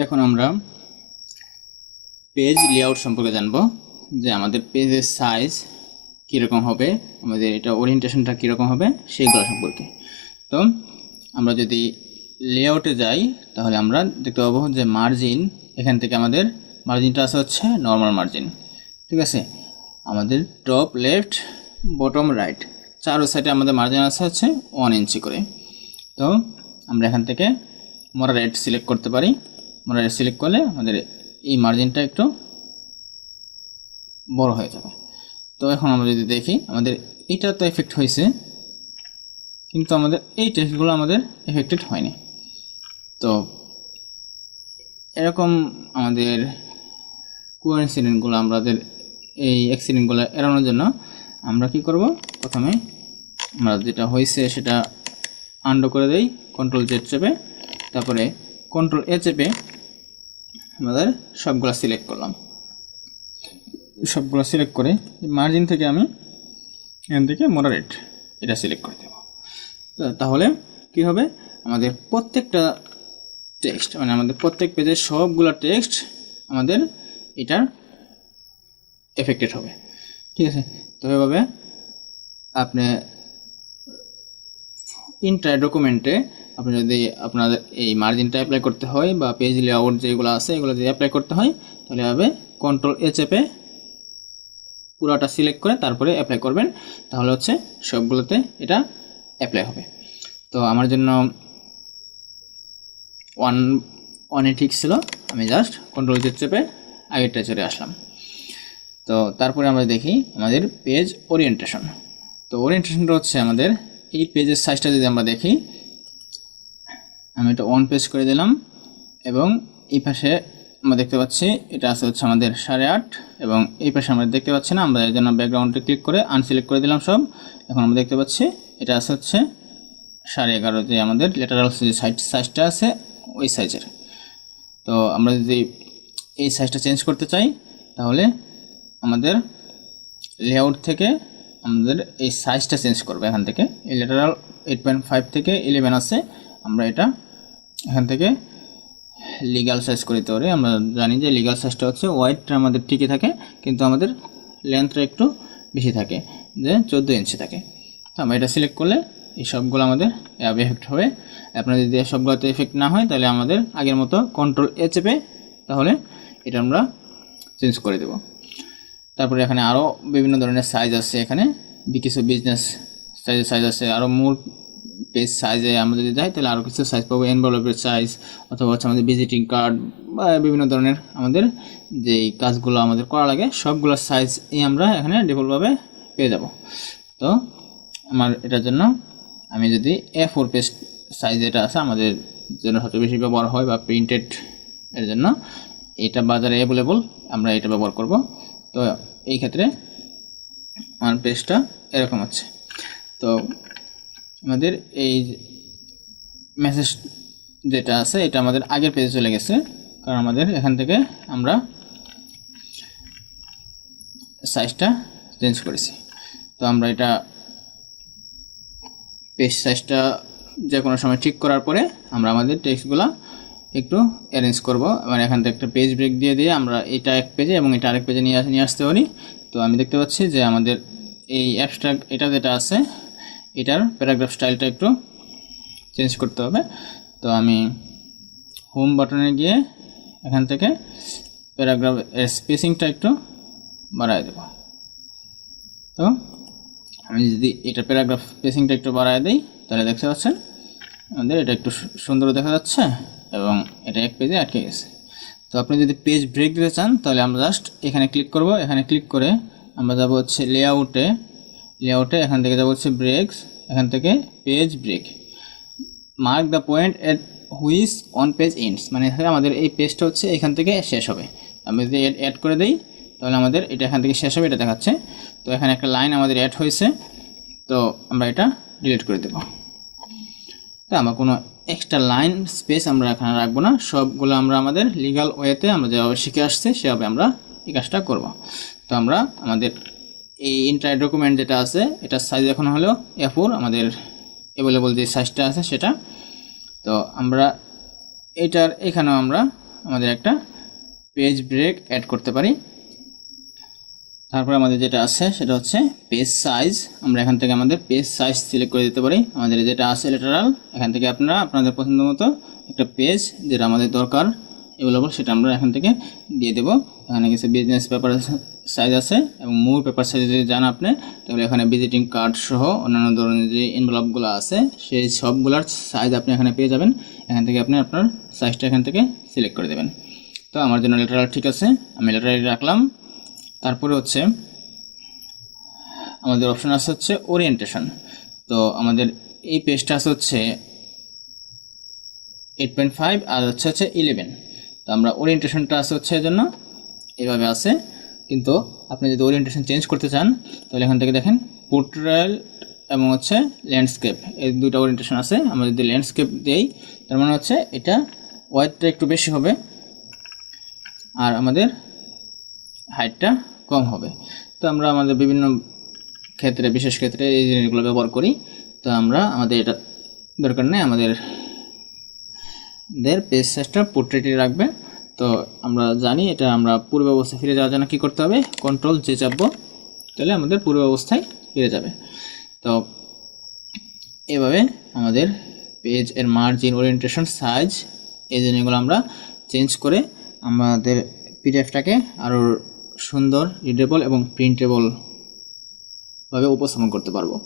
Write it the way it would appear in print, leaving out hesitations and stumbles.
এখন আমরা page layout সম্পর্কে জানব যে আমাদের পেজের সাইজ কীরকম হবে, আমাদের এটা ওরিয়েন্টেশনটা কীরকম হবে সেইগুলো সম্পর্কে। তো আমরা যদি লেআউটে যাই তাহলে আমরা দেখতে পাবো যে মার্জিন, এখান থেকে আমাদের মার্জিনটা আছে হচ্ছে নর্মাল মার্জিন, ঠিক আছে। আমাদের টপ, লেফট, বটম, রাইট চারো সাইডে আমাদের মার্জিন আছে হচ্ছে 1 ইঞ্চি করে। তো আমরা এখান থেকে মডারেট সিলেক্ট করতে পারি। মডারেট সিলেক্ট করলে আমাদের এই মার্জিনটা একটু বড় হয়ে যাবে। তো এখন আমরা যদি দেখি আমাদের এটা তো এফেক্ট হয়েছে, কিন্তু আমাদের এই টেক্সটগুলো আমাদের এফেক্টেড হয়নি। তো এরকম আমাদের কোইন্সিডেন্টগুলো, আমাদের এই অ্যাক্সিডেন্টগুলো এড়ানোর জন্য আমরা কি করব, প্রথমে আমরা যেটা হয়েছে সেটা আন্ডু করে দেই কন্ট্রোল জেড চেপে, তারপরে কন্ট্রোল এ চেপে আমাদের সবগুলো সিলেক্ট করলাম। সবগুলো সিলেক্ট করে মার্জিন থেকে আমি এখান থেকে মডারেট এটা সিলেক্ট করে দেব। তাহলে কি হবে, আমাদের প্রত্যেকটা টেক্সট, মানে আমাদের প্রত্যেক পেজের সবগুলো টেক্সট আমাদের এটার এফেক্টেড হবে, ঠিক আছে। তো এভাবে আপনি ইন্টার ডকুমেন্টে আপনি যদি আপনাদের এই মার্জিনটা অ্যাপ্লাই করতে হয় বা পেজ লেআউট যেগুলো আছে এগুলো যদি অ্যাপ্লাই করতে হয়, তাহলে এভাবে কন্ট্রোল এ চেপে পুরোটা সিলেক্ট করে তারপরে অ্যাপ্লাই করবেন, তাহলে হচ্ছে সবগুলোতে এটা অ্যাপ্লাই হবে। তো আমার জন্য ওয়ানে ঠিক ছিল, আমি জাস্ট কন্ট্রোল জেড চেপে আগেরটা চলে আসলাম। তো তারপরে আমরা দেখি আমাদের পেজ ওরিয়েন্টেশন। তো ওরিয়েন্টেশনটা হচ্ছে আমাদের এই পেজের সাইজটা যদি আমরা দেখি, আমি এটা 1 পেজ করে দিলাম এবং এই পাশে আমরা দেখতে পাচ্ছি এটা আছে হচ্ছে আমাদের 8.5 এবং এই পাশে আমরা দেখতে পাচ্ছি না, আমরা এর জন্য ব্যাকগ্রাউন্ডে ক্লিক করে আনসিলেক্ট করে দিলাম সব। এখন আমরা দেখতে পাচ্ছি এটা আছে হচ্ছে 11.5, যে আমাদের লেটারাল সাইজটা আছে ওই সাইজের। তো আমরা যদি এই সাইজটা চেঞ্জ করতে চাই তাহলে আমাদের লেআউট থেকে আমাদের এই সাইজটা চেঞ্জ করবে। এখান থেকে এই লেটারাল 8.5 থেকে 11 আছে, আমরা এটা এখান থেকে লিগ্যাল সাইজ করে দিতে পারি। আমরা জানি যে লিগ্যাল সাইজটা হচ্ছে ওয়াইডটা আমাদের ঠিকই থাকে, কিন্তু আমাদের লেন্থটা একটু বেশি থাকে, যে 14 ইঞ্চি থাকে। তো আমরা এটা সিলেক্ট করলে এই সবগুলো আমাদের এফেক্ট হবে। আপনার যদি সবগুলোতে এফেক্ট না হয় তাহলে আমাদের আগের মতো কন্ট্রোল এ চেপে তাহলে এটা আমরা চেঞ্জ করে দেব। তারপরে এখানে আরও বিভিন্ন ধরনের সাইজ আছে, এখানে কিছু বিজনেস সাইজ আছে, আরও মূল পেজ সাইজে আমরা যদি যাই তাহলে আরও কিছু সাইজ পাবো, এনভেলপের সাইজ অথবা হচ্ছে আমাদের ভিজিটিং কার্ড বা বিভিন্ন ধরনের আমাদের যেই কাজগুলো আমাদের করা লাগে সবগুলোর সাইজ আমরা এখানে ডিফল্টভাবে পেয়ে যাব। তো আমার এটার জন্য আমি যদি A4 পেজ সাইজ যেটা আছে আমাদের জন্য সবচেয়ে বেশি ব্যবহার হয় বা প্রিন্টেড এর জন্য এটা বাজারে অ্যাভেলেবল, আমরা এটা ব্যবহার করব। তো এই ক্ষেত্রে আমার পেজটা এরকম আছে। তো আমাদের এই মেসেজ যেটা আছে এটা আমাদের আগের পেজে চলে গেছে, কারণ আমাদের এখান থেকে আমরা সাইজটা চেঞ্জ করেছি। তো আমরা এটা পেজ সাইজটা যে কোনো সময় ঠিক করার পরে আমরা আমাদের টেক্সটগুলো একটু অ্যারেঞ্জ করব। মানে এখান থেকে একটা পেজ ব্রেক দিয়ে আমরা এটা এক পেজে এবং এটা আরেক পেজে নিয়ে আসতে পারি। তো আমি দেখতে পাচ্ছি যে আমাদের এই অ্যাবস্ট্রাক্ট এটা যেটা আছে এটার প্যারাগ্রাফ স্টাইলটা একটু চেঞ্জ করতে হবে। তো আমি হোম বাটনে গিয়ে এখান থেকে প্যারাগ্রাফ স্পেসিংটা একটু বাড়ায় দেব। তো আমি যদি এটা প্যারাগ্রাফ স্পেসিংটা একটু বাড়ায় দিই তাহলে দেখতে পাচ্ছেন আমাদের এটা একটু সুন্দর দেখা যাচ্ছে এবং এটা এক পেজে আটকে গেছে। তো আপনি যদি পেজ ব্রেক দিতে চান তাহলে আমরা জাস্ট এখানে ক্লিক করব, এখানে ক্লিক করে আমরা যাব হচ্ছে লেআউটে এখান থেকে যাব হচ্ছে ব্রেকস, এখান থেকে page break, mark the point at which on page ends, মানে আমাদের এই পেজটা হচ্ছে এখান থেকে শেষ হবে। আমি যদি অ্যাড করে দিই তাহলে আমাদের এটা এখান থেকে শেষ হবে, এটা দেখাচ্ছে। তো এখানে একটা লাইন আমাদের অ্যাড হয়েছে, তো আমরা এটা ডিলিট করে দেব। তো আমরা কোনো এক্সট্রা লাইন স্পেস আমরা এখানে রাখবো না, সবগুলো আমরা আমাদের লিগ্যাল ওয়েতে আমরা যেভাবে শিখে আসছে সেভাবে আমরা এই কাজটা করব। তো আমরা আমাদের এই ইন্টার ডকুমেন্ট যেটা আছে এটার সাইজ এখন হলো A4, আমাদের অ্যাভেলেবল যে সাইজটা আছে সেটা। তো আমরা এটার এখানেও আমরা আমাদের একটা পেজ ব্রেক অ্যাড করতে পারি। তারপরে আমাদের যেটা আছে সেটা হচ্ছে পেজ সাইজ। আমরা এখান থেকে আমাদের পেজ সাইজ সিলেক্ট করে দিতে পারি। আমাদের যেটা আছে লেটারাল, এখান থেকে আপনারা আপনাদের পছন্দ মতো একটা পেজ যেটা আমাদের দরকার অ্যাভেলেবল সেটা আমরা এখান থেকে দিয়ে দেবো। এখানে কিছু বিজনেস পেপার সাইজ আছে এবং মুভ পেপার সাইজ যদি জান আপনি, তাহলে এখানে ভিজিটিং কার্ড সহ অন্যান্য ধরনের যে এনভেলপগুলো আছে সেই সবগুলোর সাইজ আপনি এখানে পেয়ে যাবেন। এখান থেকে আপনি আপনার সাইজটা এখান থেকে সিলেক্ট করে দেবেন। তো আমার জন্য লেটারাল ঠিক আছে, আমি লেটারাল রাখলাম। তারপরে হচ্ছে আমাদের অপশন আছে হচ্ছে ওরিয়েন্টেশন। তো আমাদের এই পেজটা আছে হচ্ছে 8.5 আর হচ্ছে 11। তো আমরা ওরিয়েন্টেশনটা আছে হচ্ছে এর জন্য এভাবে আছে, কিন্তু আপনি যদি ওরিয়েন্টেশন চেঞ্জ করতে চান তাহলে এখান থেকে দেখেন পোর্ট্রেট এবং হচ্ছে ল্যান্ডস্কেপ, এই দুটো ওরিয়েন্টেশন আছে। আমরা যদি ল্যান্ডস্কেপ দিই তার মানে হচ্ছে এটা ওয়াইডটা একটু বেশি হবে আর আমাদের হাইটটা কম হবে। তো আমরা আমাদের বিভিন্ন ক্ষেত্রে, বিশেষ ক্ষেত্রে এই জিনিসগুলো ব্যবহার করি। তো আমরা আমাদের এটা দরকার নেই, আমাদের পেজ সাইজটা পোর্ট্রেটই রাখবে। তো আমরা জানি এটা আমরা পূর্ব অবস্থায় ফিরে যাওয়ার জন্য কী করতে হবে, কন্ট্রোল জে চাপবো, তাহলে আমাদের পূর্ব অবস্থায় ফিরে যাবে। তো এভাবে আমাদের পেজ এর মার্জিন, ওরিয়েন্টেশন, সাইজ এই জিনিসগুলো আমরা চেঞ্জ করে আমাদের পিডিএফটাকে আরও সুন্দর, রিডেবল এবং প্রিন্টেবল ভাবে উপস্থাপন করতে পারবো।